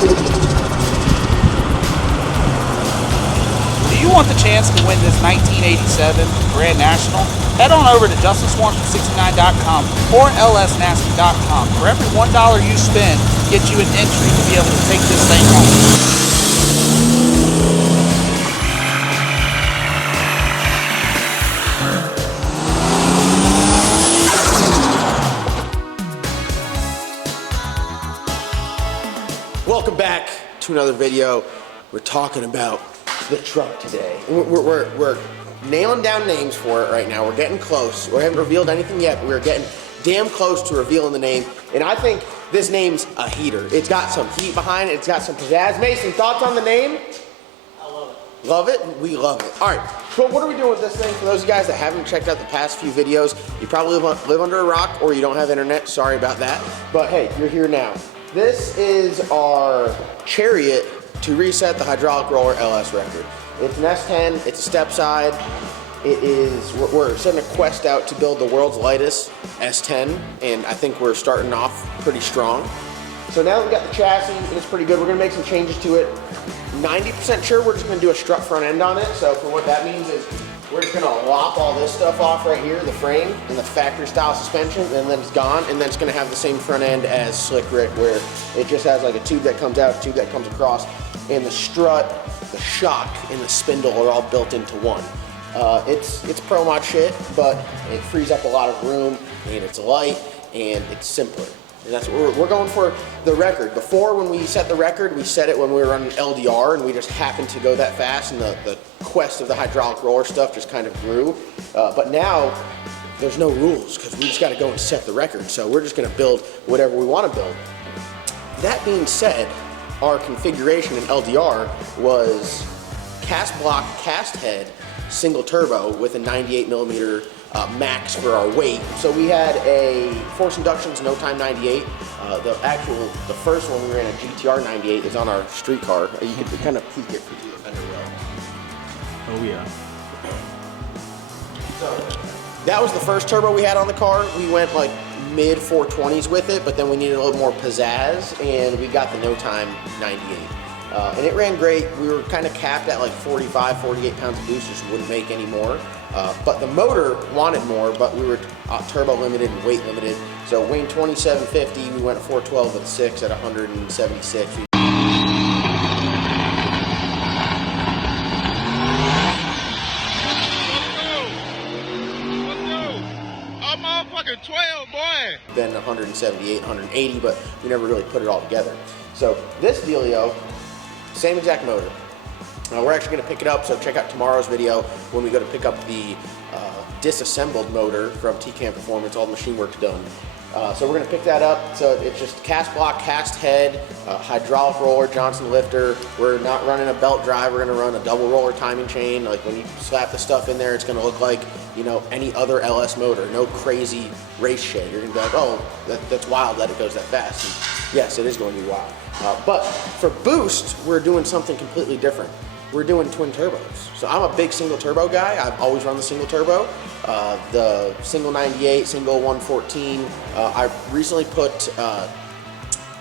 Do you want the chance to win this 1987 Grand National? Head on over to JustinSwanson69.com or LSNasty.com. For every $1 you spend, gets you an entry to be able to take this thing home. Welcome back to another video. We're talking about the truck today. We're nailing down names for it right now. We're getting close. We haven't revealed anything yet, but we're getting damn close to revealing the name. And I think this name's a heater. It's got some heat behind it. It's got some pizzazz. Mason, thoughts on the name? I love it. Love it? We love it. All right, so what are we doing with this thing? For those of you guys that haven't checked out the past few videos, you probably live under a rock or you don't have internet. Sorry about that. But hey, you're here now. This is our chariot to reset the hydraulic roller LS record. It's an S10, it's a step side. It is, we're sending a quest out to build the world's lightest S10, and I think we're starting off pretty strong. So now that we've got the chassis, and it's pretty good, we're gonna make some changes to it. 90% sure we're just gonna do a strut front end on it. So for what that means is, we're just gonna lop all this stuff off right here, the frame and the factory style suspension, and then it's gone, and then it's gonna have the same front end as Slick Rick, where it just has like a tube that comes out, a tube that comes across, and the strut, the shock, and the spindle are all built into one. It's pro mod shit, but it frees up a lot of room, and it's light, and it's simpler. And that's what we're going for. The record. Before, when we set the record, we set it when we were running LDR, and we just happened to go that fast, and the quest of the hydraulic roller stuff just kind of grew. But now, there's no rules, because we just got to go and set the record. So we're just going to build whatever we want to build. That being said, our configuration in LDR was cast block, cast head, single turbo with a 98 millimeter max for our weight. So we had a Force Inductions No Time 98. The first one we ran a GTR 98 is on our street car. You can kind of peek it through the fender well. Oh yeah. So that was the first turbo we had on the car. We went like mid 420s with it, but then we needed a little more pizzazz, and we got the No Time 98. And it ran great. We were kind of capped at like 45, 48 pounds of boost, just wouldn't make any more. But the motor wanted more, but we were turbo limited and weight limited. So weighing 2750, we went at 412 with 6 at 176. I'm motherfucking 12, boy. Then 178, 180, but we never really put it all together. So this dealio, same exact motor. We're actually going to pick it up, so check out tomorrow's video when we go to pick up the disassembled motor from TCAM Performance, all the machine work's done. So we're going to pick that up. So it's just cast block, cast head, hydraulic roller, Johnson lifter. We're not running a belt drive, we're going to run a double roller timing chain. Like when you slap the stuff in there, it's going to look like, you know, any other LS motor. No crazy race shit. You're going to be like, oh, that's wild that it goes that fast. And yes, it is going to be wild. But for boost, we're doing something completely different. We're doing twin turbos. So I'm a big single turbo guy. I've always run the single turbo. The single 98, single 114. I recently put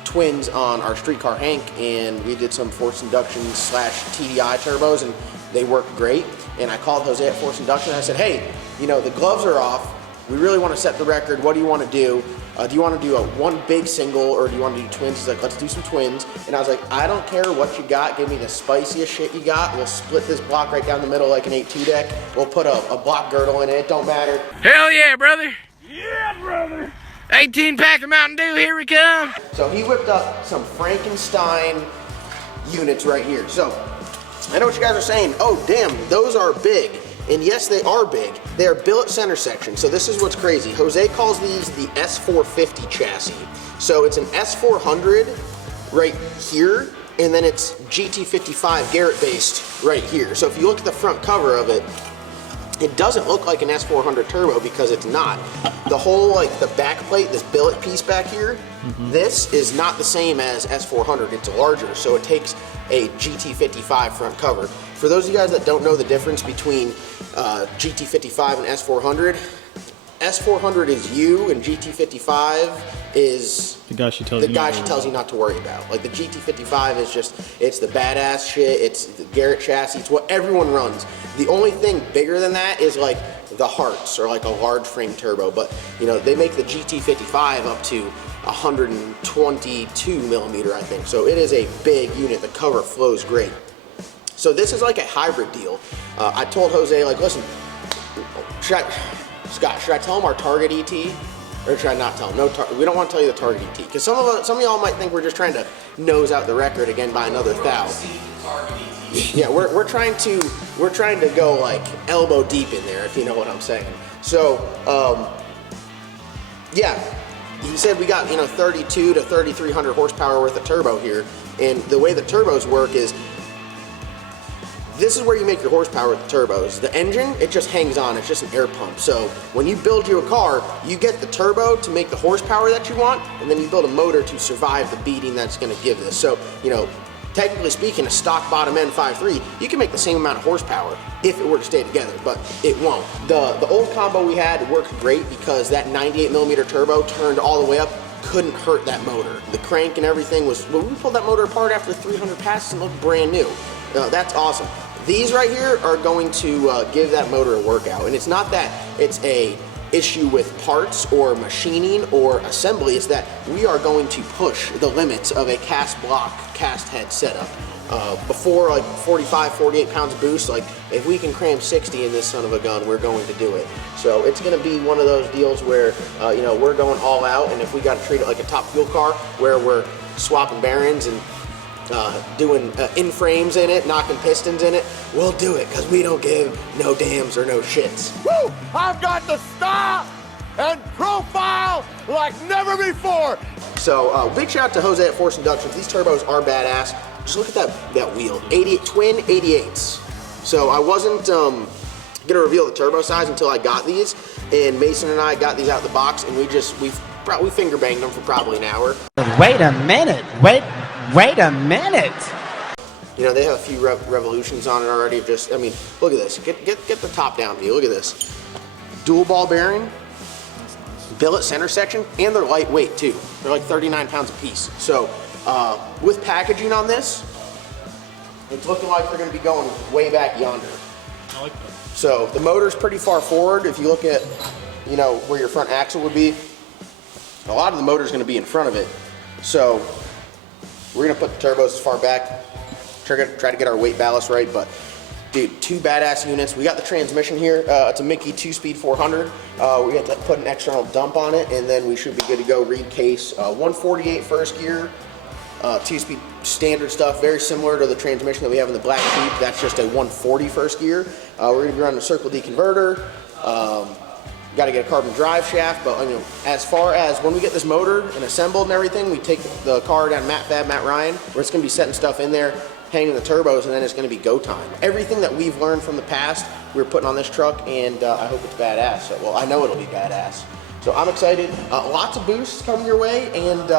twins on our street car Hank, and we did some Force Induction / TDI turbos, and they worked great. And I called Jose at Force Induction, and I said, hey, you know, the gloves are off. We really want to set the record. What do you want to do? Do you want to do one big single, or do you want to do twins? He's like, let's do some twins. And I was like, I don't care what you got. Give me the spiciest shit you got. We'll split this block right down the middle like an 8.2 deck. We'll put a block girdle in it. It don't matter. Hell yeah, brother. Yeah, brother. 18 pack of Mountain Dew, here we come. So he whipped up some Frankenstein units right here. So I know what you guys are saying. Oh, damn, those are big. And yes, they are big. They are billet center section. So this is what's crazy. Jose calls these the S450 chassis. So it's an S400 right here, and then it's GT55 Garrett based right here. So if you look at the front cover of it, it doesn't look like an S400 turbo because it's not. The whole, like the back plate, this billet piece back here, this is not the same as S400. It's larger, so it takes a GT55 front cover. For those of you guys that don't know the difference between GT55 and S400, S400 is you, and GT55 is the guy she tells you not to worry about. Like the GT55 is just, it's the badass shit, it's the Garrett chassis, it's what everyone runs. The only thing bigger than that is like the Hearts, or like a large frame turbo, but you know, they make the GT55 up to 122 millimeter, I think. So it is a big unit. The cover flows great. So this is like a hybrid deal. I told Jose, like, listen, Scott, should I tell him our Target ET, or should I not tell him? No, we don't want to tell you the Target ET, because some of y'all might think we're just trying to nose out the record again by another thou. Yeah, we're trying to go like elbow deep in there, if you know what I'm saying. So, yeah, he said we got, you know, 32 to 3,300 horsepower worth of turbo here, and the way the turbos work is, this is where you make your horsepower with the turbos. The engine, it just hangs on, it's just an air pump. So when you build you a car, you get the turbo to make the horsepower that you want, and then you build a motor to survive the beating that's gonna give this. So, you know, technically speaking, a stock bottom end 5.3, you can make the same amount of horsepower if it were to stay together, but it won't. The old combo we had worked great because that 98 millimeter turbo turned all the way up, couldn't hurt that motor. The crank and everything was, well, we pulled that motor apart after 300 passes and looked brand new. That's awesome. These right here are going to give that motor a workout, and it's not that it's a issue with parts or machining or assembly, it's that we are going to push the limits of a cast block, cast head setup. Before, like 45, 48 pounds of boost, like if we can cram 60 in this son of a gun, we're going to do it. So it's gonna be one of those deals where, you know, we're going all out, and if we gotta treat it like a top fuel car where we're swapping bearings and doing in-frames in it, knocking pistons in it, we'll do it, because we don't give no dams or no shits. Woo! I've got the style and profile like never before. So big shout out to Jose at Force Inductions. These turbos are badass. Just look at that wheel, 88 twin 88s. So I wasn't gonna reveal the turbo size until I got these, and Mason and I got these out of the box, and we finger banged them for probably an hour. Wait a minute, wait a minute. You know, they have a few revolutions on it already. Just, I mean, look at this. Get the top down view. Look at this. Dual ball bearing, billet center section, and they're lightweight too. They're like 39 pounds a piece. So with packaging on this, it's looking like they're going to be going way back yonder. I like that. So the motor's pretty far forward. If you look at, you know, where your front axle would be, a lot of the motor's going to be in front of it. So we're going to put the turbos as far back, try to get our weight ballast right, but dude, two badass units. We got the transmission here. It's a Mickey 2-speed 400. We have to put an external dump on it, and then we should be good to go. Reed case, 148 first gear, 2-speed standard stuff, very similar to the transmission that we have in the Black Sheep. That's just a 140 first gear. We're gonna be running a Circle D converter. Got to get a carbon drive shaft, but you know, as far as when we get this motor and assembled and everything, we take the car down Matt Ryan, where it's going to be setting stuff in there, hanging the turbos, and then it's going to be go time. Everything that we've learned from the past, we're putting on this truck, and I hope it's badass. So, well, I know it'll be badass. So I'm excited. Lots of boosts coming your way, and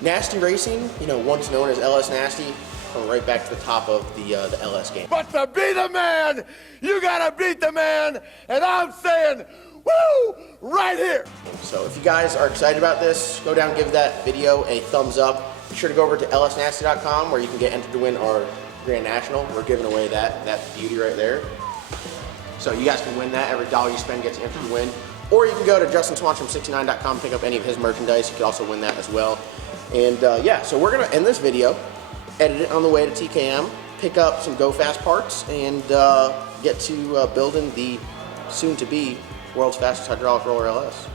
Nasty Racing, you know, once known as LS Nasty, coming right back to the top of the LS game. But to be the man, you gotta beat the man, and I'm saying, woo, right here. So if you guys are excited about this, go down, give that video a thumbs up. Be sure to go over to lsnasty.com where you can get entered to win our Grand National. We're giving away that beauty right there. So you guys can win that. Every dollar you spend gets entered to win. Or you can go to JustinSwanstrom69.com and pick up any of his merchandise. You could also win that as well. And yeah, so we're gonna end this video, edit it on the way to TKM, pick up some Go Fast parts, and get to building the soon-to-be world's fastest hydraulic roller LS.